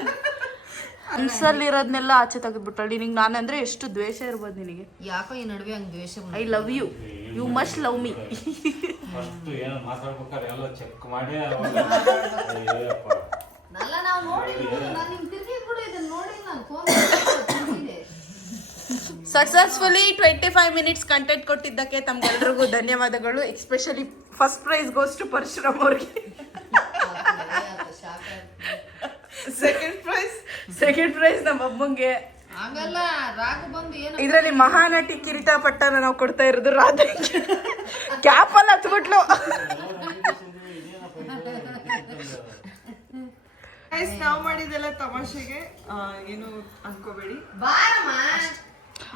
ಮನ್ಸಲ್ಲಿರೋದ್ನೆಲ್ಲ ಆಚೆ ತೆಗೆದ್ಬಿಟ್ಟಳು ನಿನಗೆ ನಾನಂದ್ರೆ ಎಷ್ಟು ದ್ವೇಷ ಇರ್ಬೋದು ನಿನಗೆ ಯಾಕೋ ಈ ನಡುವೆ ಹಂಗ್ ದ್ವೇಷ I love you you must love me first ಏನೋ ಮಾತಾಡ್ಬೇಕಾದ್ರೆ ಎಲ್ಲ ಚೆಕ್ ಮಾಡಿ ನಲ್ಲ ನಾವು ನೋಡಿದ್ವಿ ನಾನು ನಿಮ್ ತಿರ್ಗಿ ಕೂಡ ಇದನ್ನ ನೋಡಿಲ್ಲ ನಾನು ಫೋನ್ ಸಕ್ಸಸ್ಫುಲಿ 25 ಮಿನಿಟ್ಸ್ ಕಂಟೆಂಟ್ ಕೊಟ್ಟಿದ್ದಕ್ಕೆ ತಮ್ಗೆಲ್ರಿಗೂ ಧನ್ಯವಾದಗಳು especially first prize goes to Parashuram ಅವ್ರಿಗೆ ಸೆಕೆಂಡ್ ಪ್ರೈಸ್ ನಮ್ಮ ಅಮ್ಮಂಗೆ ಹಂಗಲ್ಲ ರಾಗ ಬಂದು ಏನು ಇದರಲ್ಲಿ ಮಹಾನಟಿ ಕಿರೀಟ ಪಟ್ಟನ ನಾವು ಕೊಡ್ತಾ ಇರೋದು ರಾಧೆ ಕ್ಯಾಪ್ ಅಲ್ಲಿ ಹತ್ಬಿಟ್ಲು ಗೈಸ್ ನಾವು ಮಾಡಿದ್ದೆಲ್ಲ ತಮಾಷೆಗೆ ಏನು ಅನ್ಕೋಬೇಡಿ ಬಾರಮ್ಮ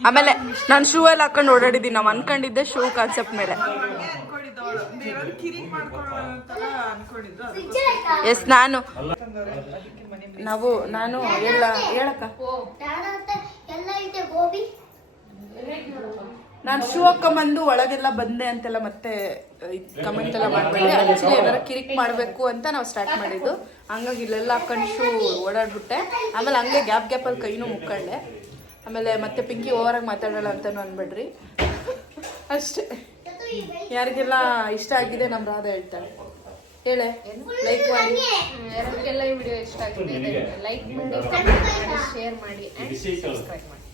ಆಮೇಲೆ ನಾನು ಶೂ ಎಲ್ಲ ಹಾಕೊಂಡು ಓಡಾಡಿದ್ದೀನಿ ನಾವು ಅನ್ಕೊಂಡಿದ್ದೆ ಶೂ ಕಾನ್ಸೆಪ್ಟ್ ಮೇಲೆ ಹಂಗೆ ಅನ್ಕೊಂಡಿದ್ದು ಅವಳು ಬೇರೆಯವ್ರು ಕಿರಿಕ್ ಮಾಡ್ಕೊಳ್ಳೋ ತರ ಅನ್ಕೊಂಡಿದ್ದು ಎಸ್ ನಾನು ಹೇಳಕ್ಕ ನಾನು ಶೂ ಹಾಕೊಂಬಂದು ಒಳಗೆಲ್ಲ ಬಂದೆ ಅಂತೆಲ್ಲ ಮತ್ತೆ ಕಮೆಂಟ್ ಎಲ್ಲ ಮಾಡ್ಕೊಂಡೆ ಆಕ್ಚುಲಿ ಏನಾರ ಕಿರಿಕ್ ಮಾಡಬೇಕು ಅಂತ ನಾವು ಸ್ಟಾರ್ಟ್ ಮಾಡಿದ್ದು ಹಂಗಾಗಿ ಇಲ್ಲೆಲ್ಲ ಹಾಕೊಂಡು ಶೂ ಓಡಾಡ್ಬಿಟ್ಟೆ ಆಮೇಲೆ ಹಂಗೆ ಗ್ಯಾಪಲ್ಲಿ ಕೈನೂ ಮುಕ್ಕೊಂಡೆ ಆಮೇಲೆ ಮತ್ತೆ ಪಿಂಕಿ ಓವರಾಗಿ ಮಾತಾಡೋಣ ಅಂತಲೂ ಅನ್ಬೇಡ್ರಿ ಅಷ್ಟೇ ಯಾರಿಗೆಲ್ಲ ಇಷ್ಟ ಆಗಿದೆ ನಮ್ಮ ರಾಧಾ ಹೇಳ್ತಾಳೆ ಹೇಳೆ ಲೈಕ್ ಮಾಡಿ ಯಾರಿಗೆಲ್ಲ ಈ ವಿಡಿಯೋ ಇಷ್ಟ ಆಗಿದೆ ಲೈಕ್ ಮಾಡಿ ಶೇರ್ ಮಾಡಿ ಅಂಡ್ ಸಬ್ಸ್ಕ್ರೈಬ್ ಮಾಡಿ